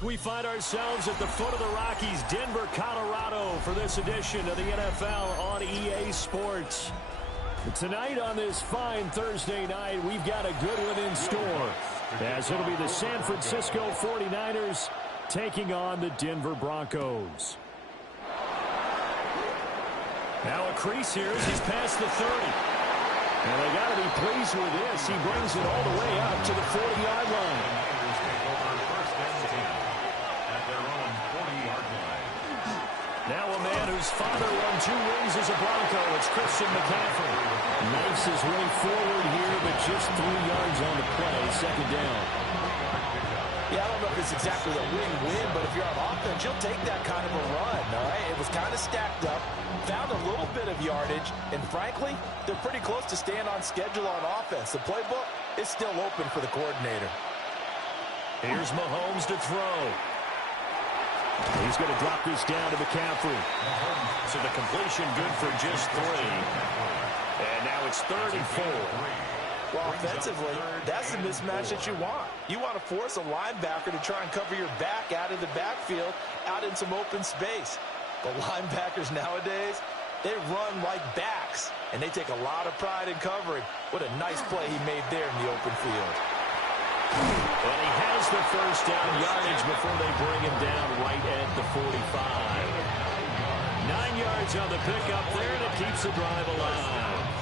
We find ourselves at the foot of the Rockies, Denver, Colorado, for this edition of the NFL on EA Sports. Tonight on this fine Thursday night, we've got a good one in store, as it'll be the San Francisco 49ers taking on the Denver Broncos. Now a crease here as he's past the 30. And they got to be pleased with this. He brings it all the way up to the 40-yard line. Now a man whose father won 2 rings as a Bronco. It's Christian McCaffrey. Knifes his way forward here, but just 3 yards on the play. Second down. Yeah, I don't know if it's exactly a win-win, but if you're on offense, you'll take that kind of a run, all right? It was kind of stacked up, found a little bit of yardage, and frankly, they're pretty close to staying on schedule on offense. The playbook is still open for the coordinator. Here's Mahomes to throw. He's going to drop this down to McCaffrey. So the completion good for just 3. And now it's 3rd and 4. Well, offensively, that's the mismatch that you want. You want to force a linebacker to try and cover your back out of the backfield, out in some open space. The linebackers nowadays, they run like backs, and they take a lot of pride in covering. What a nice play he made there in the open field. And he has the first down yardage before they bring him down right at the 45. 9 yards on the pickup there, and it keeps the drive alive.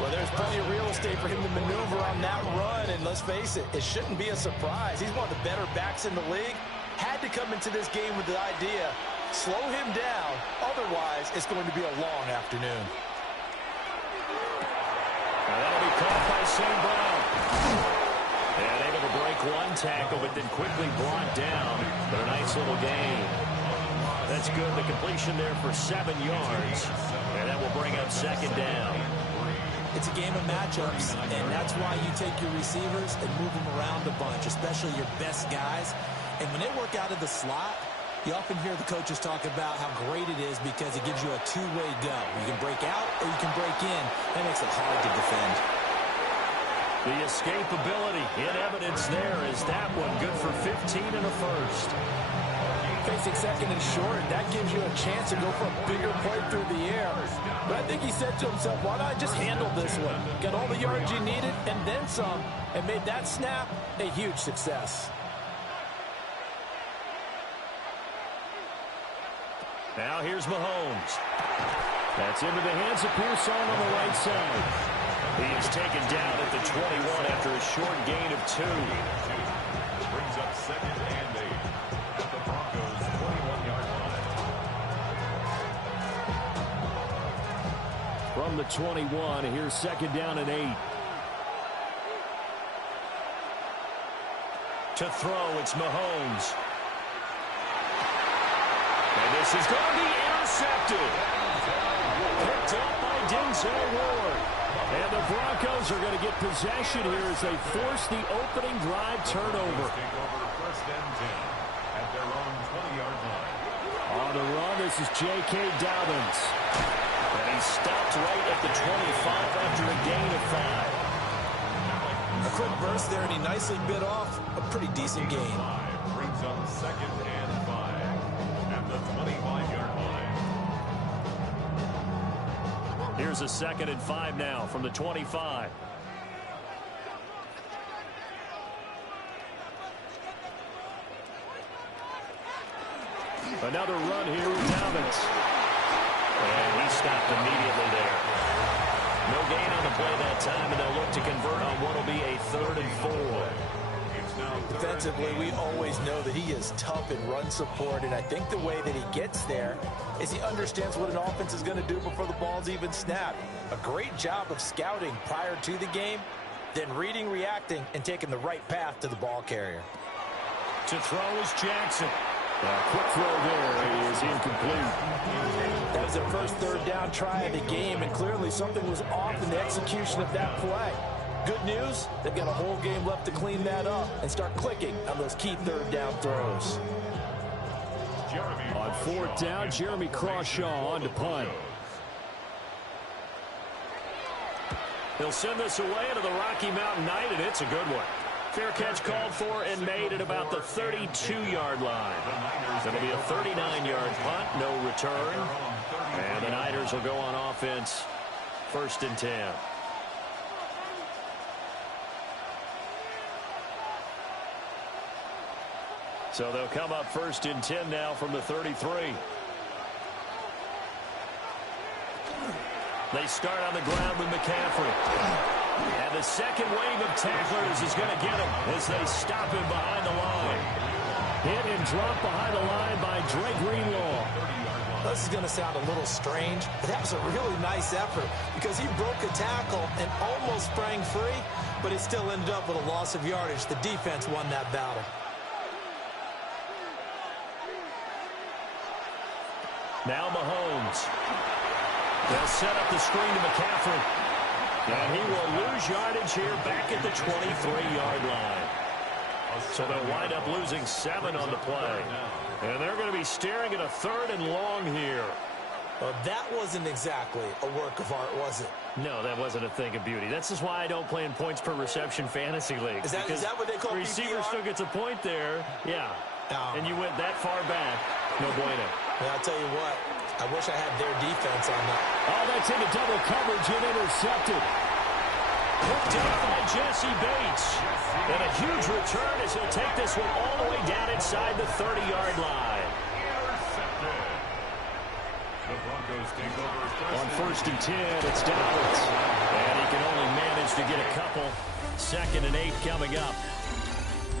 Well, there's plenty of real estate for him to maneuver on that run, and let's face it, it shouldn't be a surprise. He's one of the better backs in the league. Had to come into this game with the idea, slow him down, otherwise it's going to be a long afternoon. Now that'll be caught by St. Brown. And able to break one tackle, but then quickly brought down. But a nice little gain. That's good. The completion there for 7 yards. And that will bring up second down. It's a game of matchups, and that's why you take your receivers and move them around a bunch, especially your best guys. And when they work out of the slot, you often hear the coaches talk about how great it is because it gives you a two-way go. You can break out or you can break in. That makes it hard to defend. The escapability in evidence there is that one. Good for 15 and a first. Facing second and short, that gives you a chance to go for a bigger play through the air. But I think he said to himself, why not just handle this one? Got all the yards you needed and then some, and made that snap a huge success. Now here's Mahomes. That's into the hands of Pearson on the right side. He is taken down at the 21 after a short gain of 2. Brings up second and 8 at the Broncos' 21-yard line. From the 21, here's second down and 8. To throw, it's Mahomes. And this is going to be intercepted. Picked up by Denzel Ward. And the Broncos are going to get possession here as they force the opening drive turnover. Take over first and 10 at their own 20-yard line. On the run, this is J.K. Dobbins. And he stopped right at the 25 after a gain of 5. A quick burst there, and he nicely bit off a pretty decent gain. Brings up second and 5 at the 25-yard line. Here's a second and 5 now from the 25. Another run here with Dobbins. And he stopped immediately there. No gain on the play that time, and they'll look to convert on what will be a 3rd and 4. Defensively, we always know that he is tough in run support, and I think the way that he gets there is he understands what an offense is going to do before the ball's even snapped. A great job of scouting prior to the game, then reading, reacting, and taking the right path to the ball carrier. To throw is Jackson. Quick throw there is incomplete. That was their first 3rd down try of the game, and clearly something was off in the execution of that play. Good news, they've got a whole game left to clean that up and start clicking on those key 3rd down throws. On 4th down, Jeremy Crawshaw on to punt. He'll send this away to the Rocky Mountain Knight, and it's a good one. Fair catch called for and made at about the 32-yard line. It'll be a 39-yard punt, no return. And the Niners will go on offense, 1st and 10. So they'll come up 1st and 10 now from the 33. They start on the ground with McCaffrey. And the second wave of tacklers is going to get him as they stop him behind the line. Hit and drop behind the line by Dre Greenlaw. This is going to sound a little strange, but that was a really nice effort because he broke a tackle and almost sprang free, but it still ended up with a loss of yardage. The defense won that battle. Now Mahomes. They'll set up the screen to McCaffrey. And he will lose yardage here back at the 23-yard line. So they'll wind up losing 7 on the play. And they're going to be staring at a 3rd and long here. Well, that wasn't exactly a work of art, was it? No, that wasn't a thing of beauty. This is why I don't play in points per reception fantasy leagues. Is that what they call the receiver PPR? still gets a point there. Yeah. And you went that far back. No bueno. Yeah, I'll tell you what. I wish I had their defense on that. Oh, that's into double coverage and intercepted. Picked up by Jesse Bates. And a huge return as he'll take this one all the way down inside the 30-yard line. The Broncos take over On 1st and 10, it's Dowdle. And he can only manage to get a couple. 2nd and 8 coming up.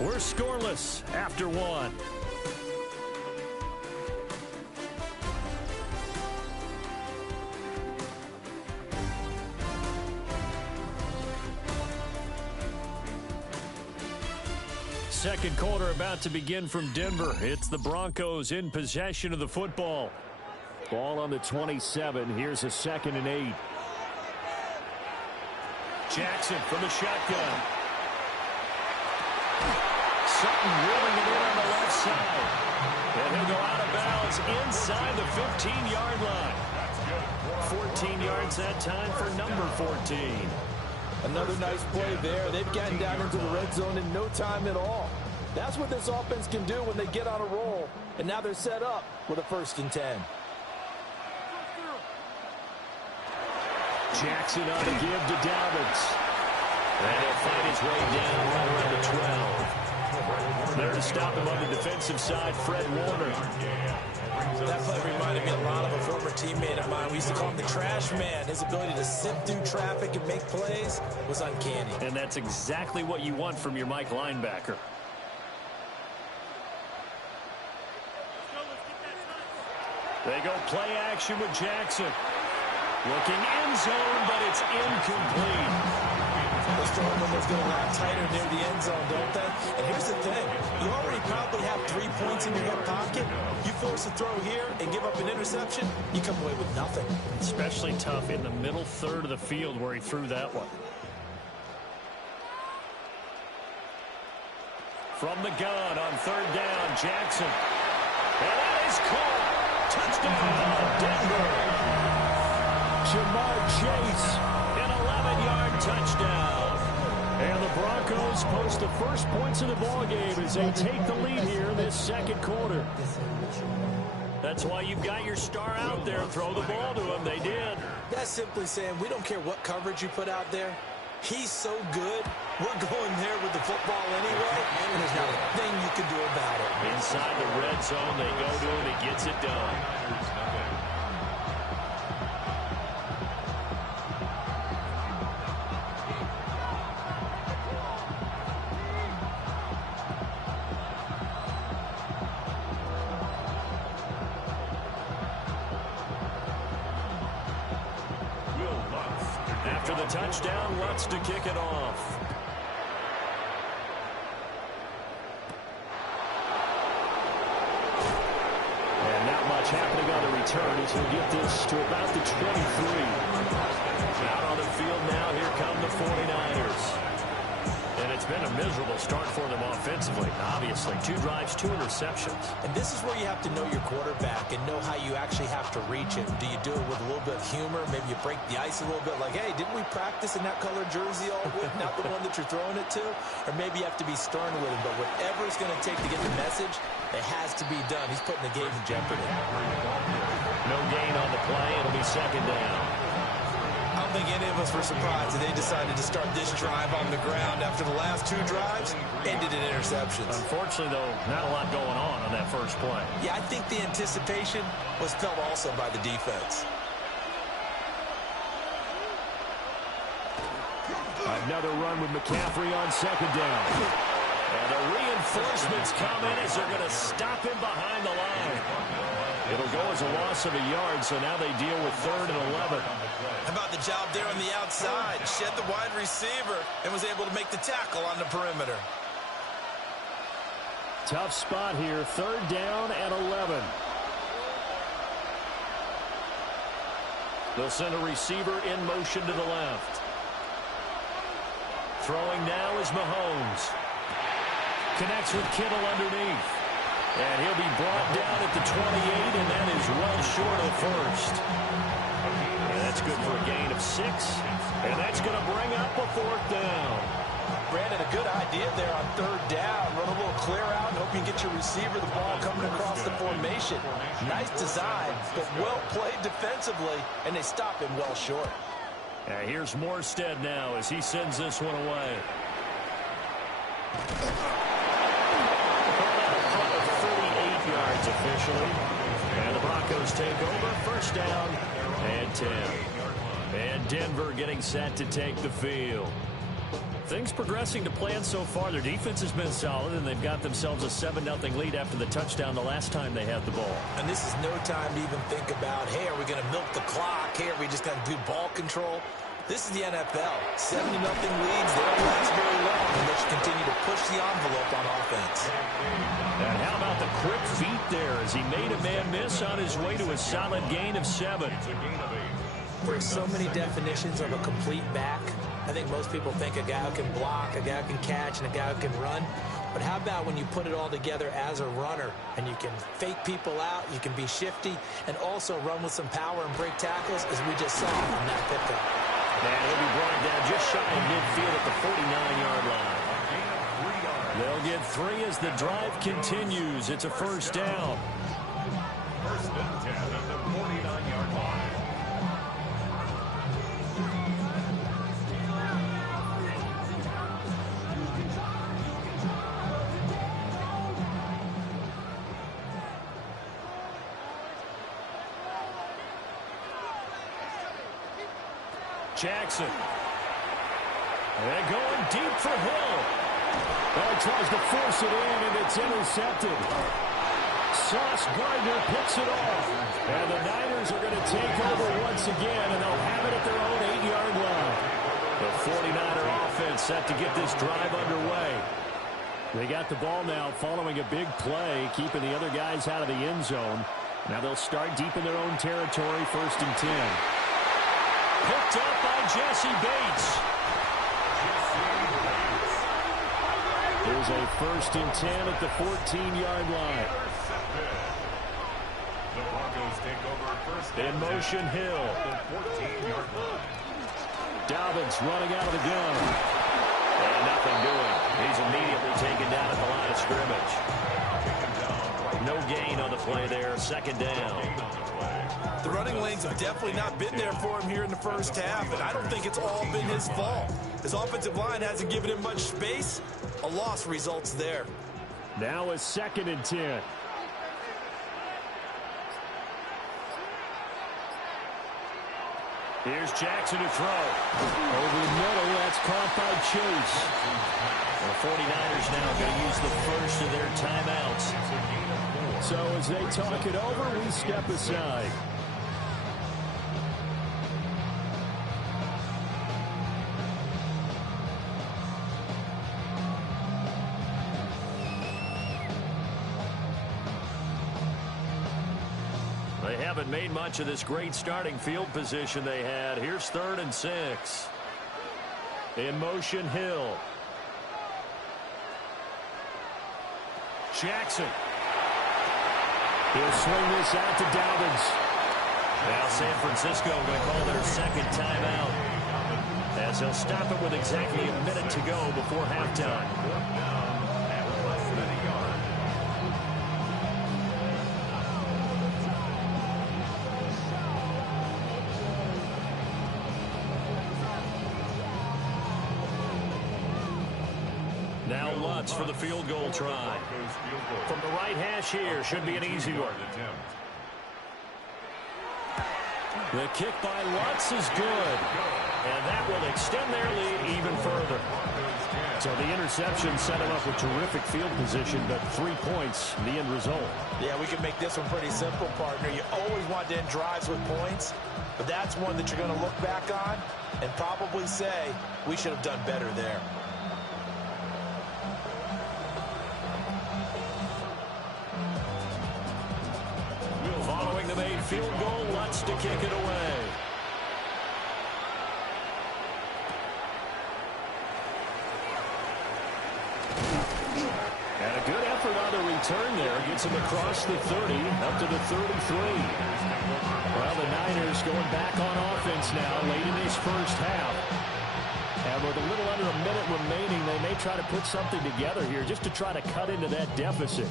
We're scoreless after 1. Second quarter about to begin from Denver. It's the Broncos in possession of the football. Ball on the 27. Here's a 2nd and 8. Jackson from the shotgun. Sutton wheeling it in on the left side. And he'll go out of bounds inside the 15-yard line. 14 yards that time for number 14. Another nice play there. They've gotten down into the red zone in no time at all. That's what this offense can do when they get on a roll. And now they're set up with a 1st and 10. Jackson on a give to Dalvin. And he'll find his way down right around the 12. There to stop him on the defensive side, Fred Warner. That play reminded me a lot of a former teammate of mine. We used to call him the trash man. His ability to sift through traffic and make plays was uncanny. And that's exactly what you want from your Mike linebacker. They go play action with Jackson. Looking end zone, but it's incomplete. Those throwing windows get a lot tighter near the end zone, don't they? And here's the thing. You already probably have 3 points in your hip pocket. You force a throw here and give up an interception, you come away with nothing. Especially tough in the middle 3rd of the field where he threw that one. From the gun on 3rd down, Jackson. And that is caught. Touchdown, Denver. Jamar Chase, an 11-yard touchdown. And the Broncos post the first points of the ballgame as they take the lead here in this 2nd quarter. That's why you've got your star out there. Throw the ball to him. They did. That's simply saying we don't care what coverage you put out there. He's so good, we're going there with the football anyway, and there's not a thing you can do about it. Inside the red zone, they go to him. He gets it done. After the touchdown, Lutz to kick it off. And not much happening on the return as he'll get this to about the 23. Out on the field now, here come the 49ers. And it's been a miserable start for them offensively, obviously. 2 drives, 2 interceptions. And this is where you have to know your quarterback and know how you actually have to reach him. Do you do it with a little bit of humor? Maybe you break the ice a little bit like, hey, didn't we practice in that color jersey all week? Not the one that you're throwing it to? Or maybe you have to be stern with him. But whatever it's going to take to get the message, it has to be done. He's putting the game in jeopardy. No gain on the play. It'll be 2nd down. I don't think any of us were surprised that they decided to start this drive on the ground after the last 2 drives ended in interceptions. Unfortunately, though, not a lot going on that first play. Yeah, I think the anticipation was felt also by the defense. Another run with McCaffrey on second down. And the reinforcements come in as they're going to stop him behind the line. It'll go as a loss of a yard, so now they deal with 3rd and 11. How about the job there on the outside? Shed the wide receiver and was able to make the tackle on the perimeter. Tough spot here, 3rd down and 11. They'll send a receiver in motion to the left. Throwing now is Mahomes. Connects with Kittle underneath. And he'll be brought down at the 28, and that is well short of first. And that's good for a gain of 6. And that's going to bring up a 4th down. Brandon, a good idea there on 3rd down. Run a little clear out and hope you get your receiver the ball coming across the formation. Nice design, but well played defensively, and they stop him well short. Here's Morstead now as he sends this one away. Of 38 yards officially. And the Broncos take over. 1st down and 10. And Denver getting set to take the field. Things progressing to plan so far. Their defense has been solid, and they've got themselves a 7-0 lead after the touchdown the last time they had the ball. And this is no time to even think about, hey, are we going to milk the clock? Hey, are we just going to do ball control? This is the NFL. 7-0 leads. They don't last very long, and they should continue to push the envelope on offense. And how about the quick feet there as he made a man miss on his way to a solid gain of 7. There's so many definitions of a complete back. I think most people think a guy who can block, a guy who can catch, and a guy who can run. But how about when you put it all together as a runner, and you can fake people out, you can be shifty, and also run with some power and break tackles, as we just saw on that pickup. And he'll be brought down just shy of midfield at the 49-yard line. They'll get 3 as the drive continues. It's a 1st down. 1st and 10 at the 49-yard line. Jackson. They're going deep for Hill. Oh, he tries to force it in, and it's intercepted. Sauce Gardner picks it off. And the Niners are going to take over once again, and they'll have it at their own 8-yard line. The 49er offense set to get this drive underway. They got the ball now following a big play, keeping the other guys out of the end zone. Now they'll start deep in their own territory, 1st and 10. Picked up by Jesse Bates. There's a 1st and 10 at the 14-yard line. The Broncos take over 1st In motion, Hill. the 14-yard line. Dobbins running out of the gun. And nothing doing. He's immediately taken down at the line of scrimmage. No gain on the play there. 2nd down. The running lanes have definitely not been there for him here in the 1st half, and I don't think it's all been his fault. His offensive line hasn't given him much space. A loss results there. Now a 2nd and 10. Here's Jackson to throw. Over the middle, that's caught by Chase. The 49ers now going to use the first of their timeouts. So as they talk it over, we step aside. They haven't made much of this great starting field position they had. Here's 3rd and 6. In motion, Hill. Jackson. He'll swing this out to Dobbins. Now San Francisco going to call their 2nd timeout, as they'll stop it with exactly a minute to go before halftime. Now Lutz for the field goal try. From the right hash here, should be an easy one. The kick by Lutz is good. And that will extend their lead even further. So the interception set him up with terrific field position, but 3 points, the end result. Yeah, we can make this one pretty simple, partner. You always want to end drives with points, but that's one that you're going to look back on and probably say, we should have done better there. Following the made field goal, Lutz to kick it away. And a good effort on the return there. Gets him across the 30, up to the 33. Well, the Niners going back on offense now late in this first half. And with a little under a minute remaining, they may try to put something together here just to try to cut into that deficit.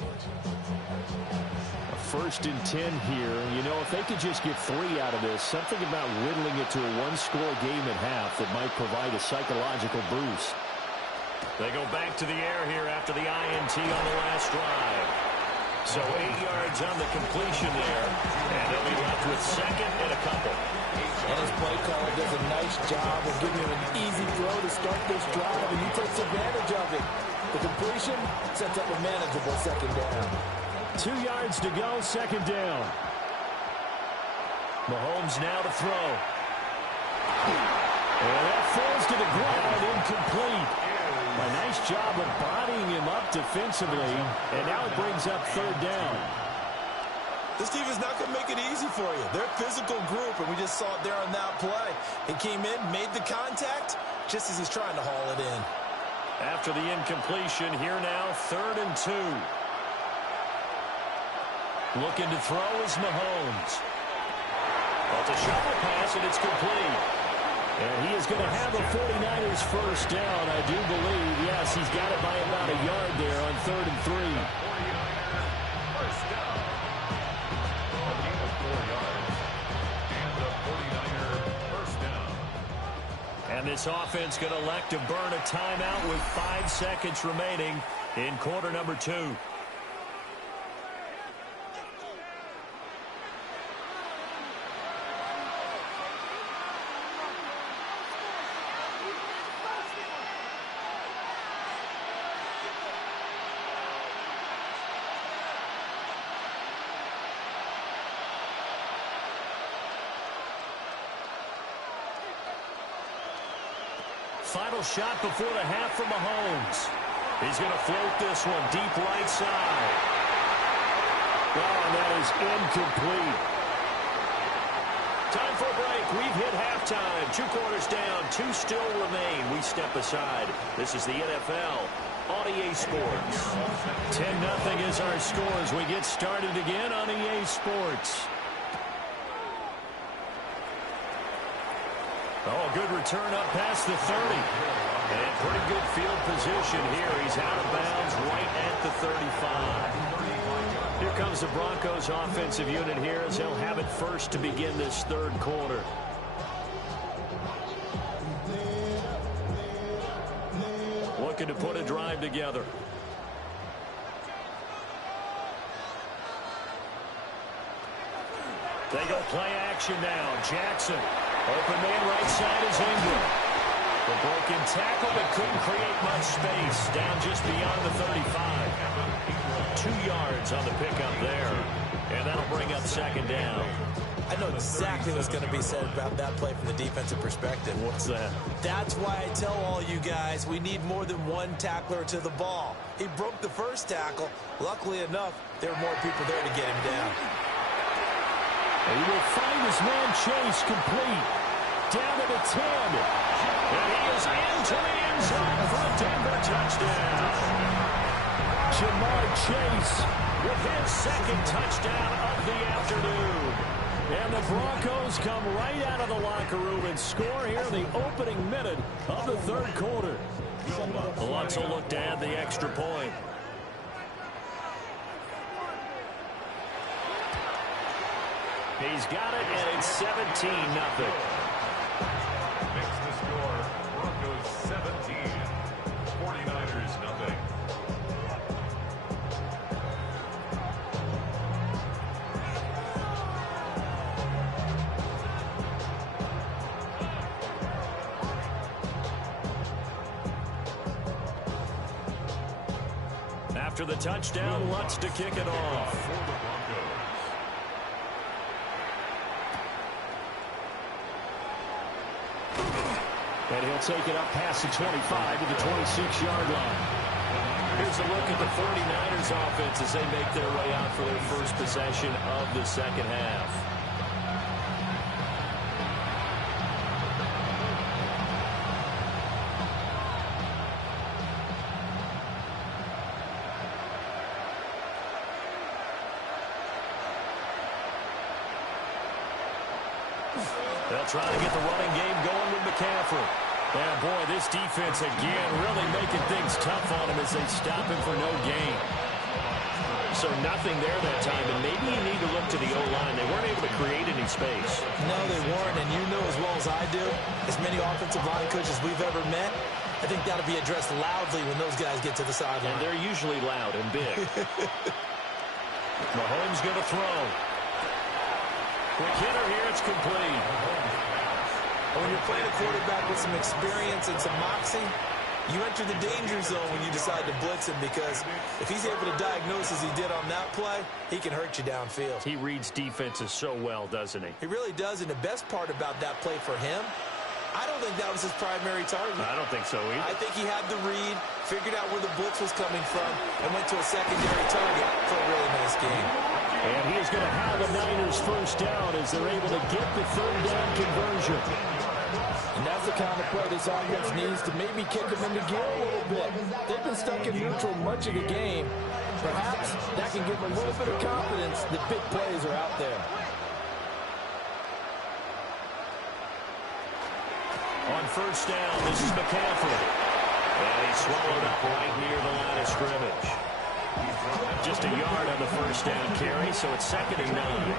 A 1st and 10 here. You know, if they could just get 3 out of this, something about whittling it to a one-score game at half that might provide a psychological boost. They go back to the air here after the INT on the last drive. So 8 yards on the completion there. And they'll be left with 2nd and a couple. And his play caller does a nice job of giving him an easy throw to start this drive, and he takes advantage of it. The completion sets up a manageable 2nd down. 2 yards to go, 2nd down. Mahomes now to throw. And that falls to the ground, incomplete. A nice job of bodying him up defensively, and now it brings up 3rd down. This team is not going to make it easy for you. They're a physical group, and we just saw it there on that play. He came in, made the contact, just as he's trying to haul it in. After the incompletion, here now, 3rd and 2. Looking to throw is Mahomes. Well, it's a shovel pass, and it's complete. And he is going to have a 49ers first down, I do believe. Yes, he's got it by about a yard there on 3rd and 3. First down. A gain of 4 yards. And the 49er first down. And this offense going to elect to burn a timeout with 5 seconds remaining in quarter number 2. Final shot before the half from Mahomes. He's going to float this one deep right side. Oh, and that is incomplete. Time for a break. We've hit halftime. 2 quarters down. 2 still remain. We step aside. This is the NFL on EA Sports. 10-0 is our score as we get started again on EA Sports. Oh, good return up past the 30. And pretty good field position here. He's out of bounds right at the 35. Here comes the Broncos offensive unit here as they'll have it first to begin this 3rd quarter. Looking to put a drive together. They go play action now. Jackson. Open man right side is Ingram. The broken tackle, but couldn't create much space. Down just beyond the 35. 2 yards on the pickup there. And that'll bring up 2nd down. I know exactly what's going to be said about that play from the defensive perspective. What's that? That's why I tell all you guys we need more than one tackler to the ball. He broke the first tackle. Luckily enough, there were more people there to get him down. He will find his man Chase complete. Down to the 10. And he is into the end zone for a Denver touchdown. Jamar Chase with his 2nd touchdown of the afternoon. And the Broncos come right out of the locker room and score here in the opening minute of the 3rd quarter. Lutz will look to add the extra point. He's got it, and it's 17-0. Makes the score Broncos 17, 49ers 0. After the touchdown, Lutz to kick it off. For the Broncos. And he'll take it up past the 25 to the 26-yard line. Here's a look at the 49ers offense as they make their way out for their first possession of the second half. They'll try to get the running game going with McCaffrey. And, boy, this defense again really making things tough on him as they stop him for no gain. So nothing there that time, and maybe you need to look to the O-line. They weren't able to create any space. No, they weren't, and you know as well as I do, as many offensive line coaches we've ever met, I think that'll be addressed loudly when those guys get to the sideline. And they're usually loud and big. Mahomes going to throw. Quick hitter here, it's complete. When you're playing a quarterback with some experience and some moxie, you enter the danger zone when you decide to blitz him, because if he's able to diagnose as he did on that play, he can hurt you downfield. He reads defenses so well, doesn't he? He really does, and the best part about that play for him, I don't think that was his primary target. I don't think so either. I think he had the read, figured out where the blitz was coming from, and went to a secondary target for a really nice game. And he is going to have the Niners first down as they're able to get the third down conversion. And that's the kind of play this offense needs to maybe kick them into gear a little bit. They've been stuck in neutral much of the game. Perhaps that can give them a little bit of confidence that big plays are out there. On first down, this is McCaffrey. And he's swallowed up right near the line of scrimmage. Just a yard on the first down carry, so it's 2nd and 9.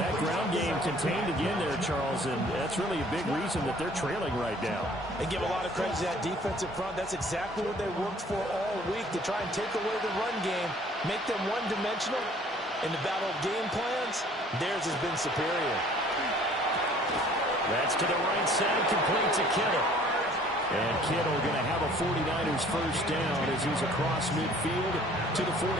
That ground game contained again there, Charles, and that's really a big reason that they're trailing right now. They give a lot of credit to that defensive front. That's exactly what they worked for all week, to try and take away the run game, make them one-dimensional. In the battle of game plans, theirs has been superior. That's to the right side, complete to Kittle. And Kittle going to have a 49ers first down as he's across midfield to the 48.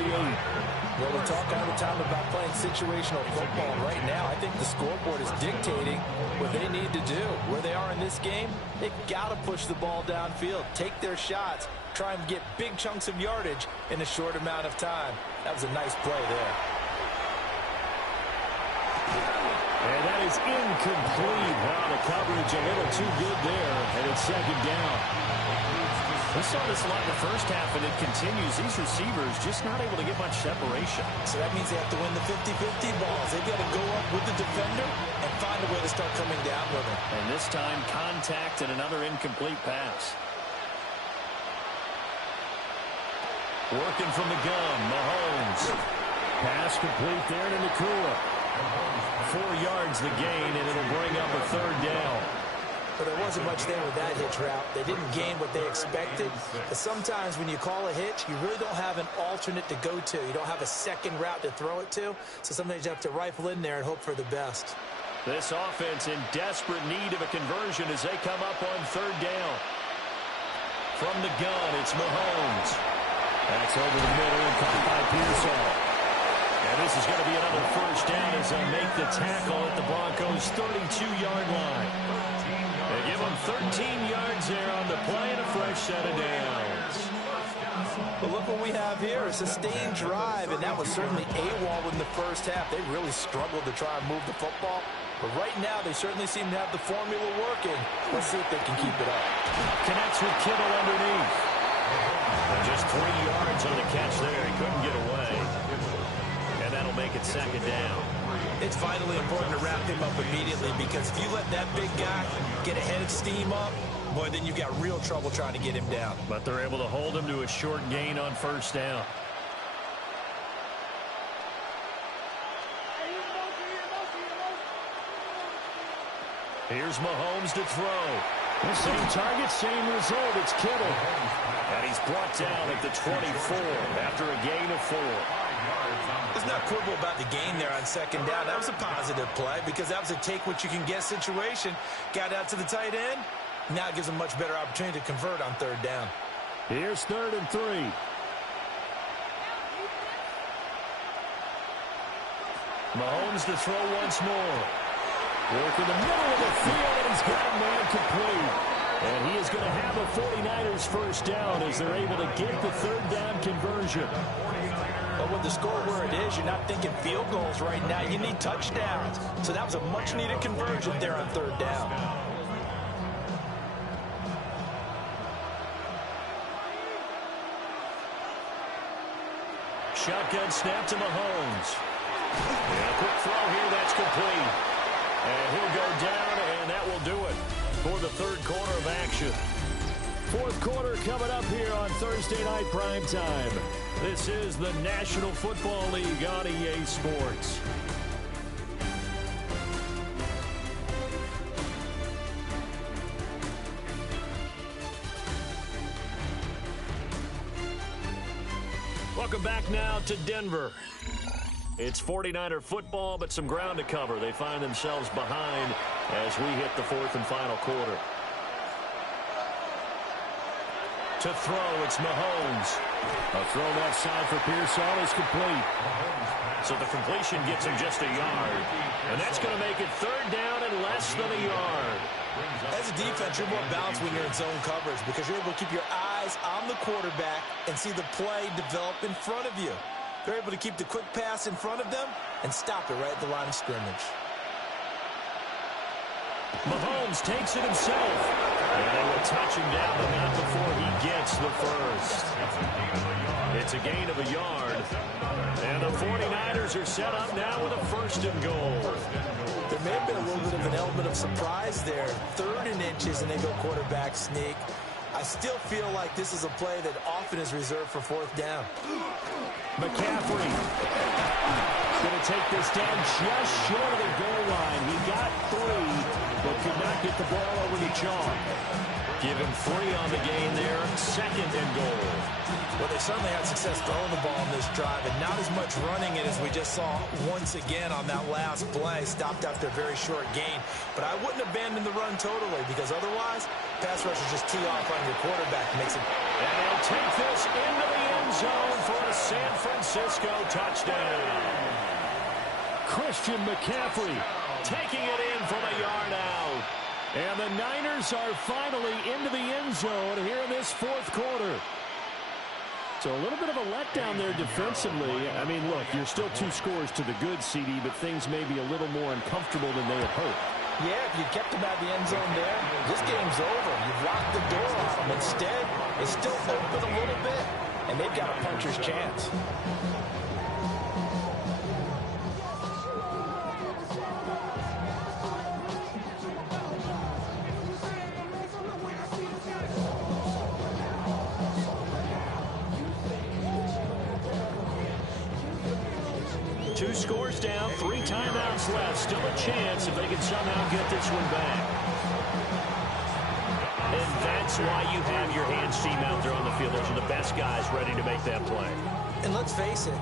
Well, we talk all the time about playing situational football. Right now, I think the scoreboard is dictating what they need to do. Where they are in this game, they've got to push the ball downfield, take their shots, try and get big chunks of yardage in a short amount of time. That was a nice play there. And that is incomplete. Wow, the coverage a little too good there, and it's 2nd down. We saw this a lot in the first half, and it continues. These receivers just not able to get much separation. So that means they have to win the 50-50 balls. They've got to go up with the defender and find a way to start coming down with him. And this time, contact and another incomplete pass. Working from the gun, Mahomes. Pass complete there to Nakua. 4 yards the gain, and it'll bring up a 3rd down. But there wasn't much there with that hitch route. They didn't gain what they expected. But sometimes when you call a hitch, you really don't have an alternate to go to. You don't have a second route to throw it to. So sometimes you have to rifle in there and hope for the best. This offense in desperate need of a conversion as they come up on 3rd down. From the gun, it's Mahomes. That's over the middle and caught by Pearsall. And this is going to be another first down as they make the tackle at the Broncos' 32-yard line. They give them 13 yards there on the play and a fresh set of downs. But look what we have here, a sustained drive, and that was certainly AWOL in the first half. They really struggled to try and move the football. But right now, they certainly seem to have the formula working. Let's see if they can keep it up. Connects with Kittle underneath. And just 3 yards on the catch there. He couldn't get away. And that'll make it 2nd down. It's vitally important to wrap him up immediately, because if you let that big guy get a head of steam up, boy, then you've got real trouble trying to get him down. But they're able to hold him to a short gain on first down. Here's Mahomes to throw. Same target, same result. It's Kittle. And he's brought down at the 24 after a gain of 4. There's no quibble about the gain there on 2nd down. That was a positive play, because that was a take-what-you-can-get situation. Got out to the tight end. Now it gives them much better opportunity to convert on 3rd down. Here's 3rd and 3. Mahomes to throw once more. Work in the middle of the field, and he's got a man complete. And he is going to have a 49ers first down as they're able to get the third down conversion. But with the score where it is, you're not thinking field goals right now. You need touchdowns. So that was a much-needed conversion there on third down. Shotgun snap to Mahomes. And a quick throw here, that's complete. And he'll go down, and that will do it for the third quarter of action. Fourth quarter coming up here on Thursday Night Primetime. This is the National Football League on EA Sports. Welcome back now to Denver. It's 49er football, but some ground to cover. They find themselves behind as we hit the fourth and final quarter. To throw, it's Mahomes. A throw left side for Pearsall is complete. So the completion gets him just a yard. And that's going to make it third down and less than a yard. As a defense, you're more balanced when you're in zone coverage because you're able to keep your eyes on the quarterback and see the play develop in front of you. They're able to keep the quick pass in front of them and stop it right at the line of scrimmage. Mahomes takes it himself. And they will touch him down, but not before he gets the first. It's a gain of a yard. And the 49ers are set up now with a first and goal. There may have been a little bit of an element of surprise there. 3rd and inches, and they go quarterback sneak. I still feel like this is a play that often is reserved for fourth down. McCaffrey going to take this down just short of the goal line. He got 3, but could not get the ball over the chalk. Give him 3 on the game there. 2nd and goal. Well, they certainly had success throwing the ball on this drive, and not as much running it as we just saw once again on that last play. Stopped after a very short gain. But I wouldn't abandon the run totally, because otherwise, pass rushers just tee off on your quarterback. Makes it. And he'll take this into the end zone for a San Francisco touchdown. Christian McCaffrey taking it in from a yard out. And the Niners are finally into the end zone here in this fourth quarter. So a little bit of a letdown there defensively. I mean, look, you're still 2 scores to the good, CD, but things may be a little more uncomfortable than they had hoped. Yeah, if you kept them out of the end zone there, this game's over. You've locked the door on them. Instead, it's still open a little bit, and they've got a puncher's chance. Two scores down, 3 timeouts left. Still a chance if they can somehow get this one back. And that's why you have your hands team out there on the field. Those are the best guys ready to make that play. And let's face it,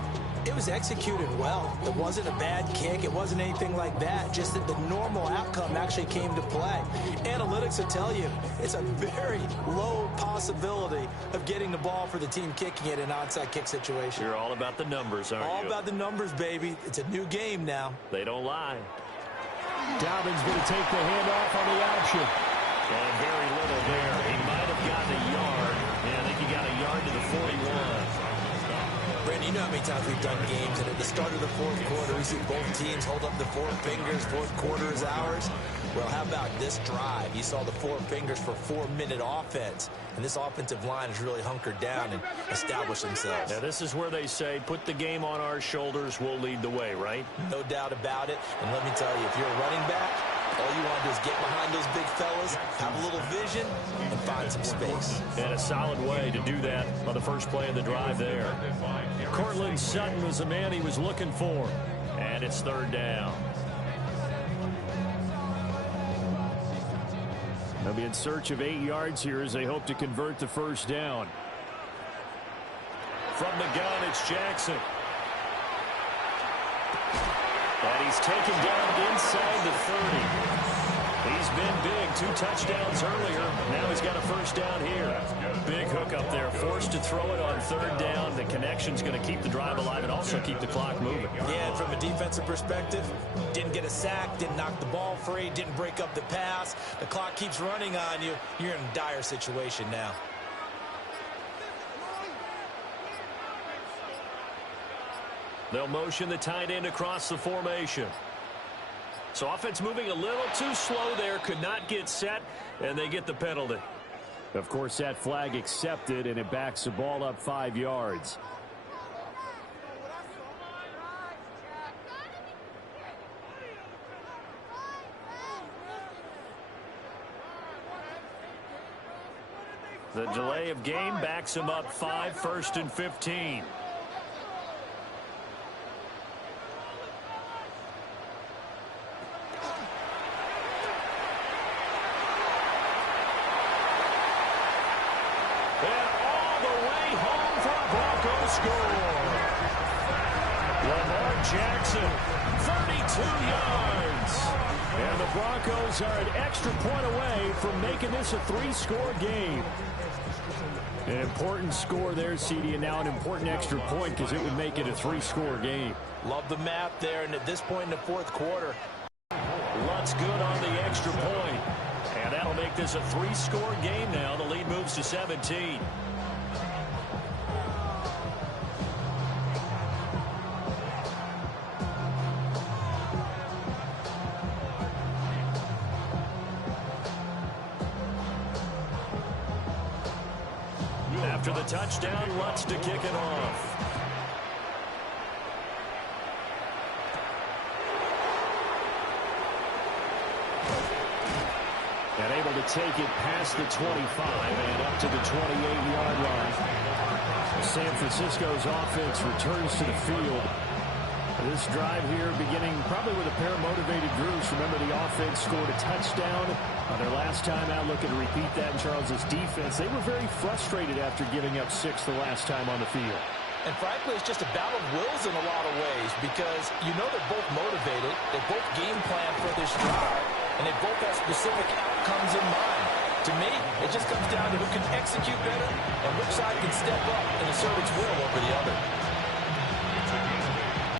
it was executed well. It wasn't a bad kick. It wasn't anything like that. Just that the normal outcome actually came to play. Analytics will tell you it's a very low possibility of getting the ball for the team kicking it in an onside kick situation. You're all about the numbers, aren't you? All about the numbers, baby. It's a new game now. They don't lie. Dobbins going to take the handoff on the option. And very little there. He might have gotten a yard. Yeah, I think he got a yard to the 41. Brandon, you know how many times we've done games, and at the start of the fourth quarter, we see both teams hold up the 4 fingers. Fourth quarter is ours. Well, how about this drive? You saw the 4 fingers for 4-minute offense, and this offensive line has really hunkered down and established themselves. Now, this is where they say, put the game on our shoulders, we'll lead the way, right? No doubt about it. And let me tell you, if you're a running back, all you want to do is get behind those big fellas, have a little vision, and find some space. And a solid way to do that on the first play of the drive there. Cortland Sutton was the man he was looking for. And it's third down. They'll be in search of 8 yards here as they hope to convert the first down. From the gun, it's Jackson. And he's taken down inside the 30. He's been big. 2 touchdowns earlier. Now he's got a first down here. Big hook up there. Forced to throw it on 3rd down. The connection's going to keep the drive alive and also keep the clock moving. Yeah, and from a defensive perspective, didn't get a sack, didn't knock the ball free, didn't break up the pass. The clock keeps running on you. You're in a dire situation now. They'll motion the tight end across the formation. So offense moving a little too slow there, could not get set, and they get the penalty. Of course, that flag accepted, and it backs the ball up 5 yards. The delay of game backs him up 5, 1st and 15. Lamar Jackson, 32 yards. And the Broncos are an extra point away from making this a 3-score game. An important score there, CD, and now an important extra point because it would make it a 3-score game. Love the math there, and at this point in the 4th quarter. Lutz good on the extra point. And that'll make this a 3-score game now. The lead moves to 17. After the touchdown, Lutz to kick it off. And able to take it past the 25 and up to the 28-yard line. San Francisco's offense returns to the field. This drive here beginning probably with a pair of motivated groups. Remember, the offense scored a touchdown on their last time out. Looking to repeat that in Charles's defense. They were very frustrated after giving up 6 the last time on the field. And frankly, it's just a battle of wills in a lot of ways because you know they're both motivated. They both game plan for this drive, and they both have specific outcomes in mind. To me, it just comes down to who can execute better and which side can step up and assert its will over the other.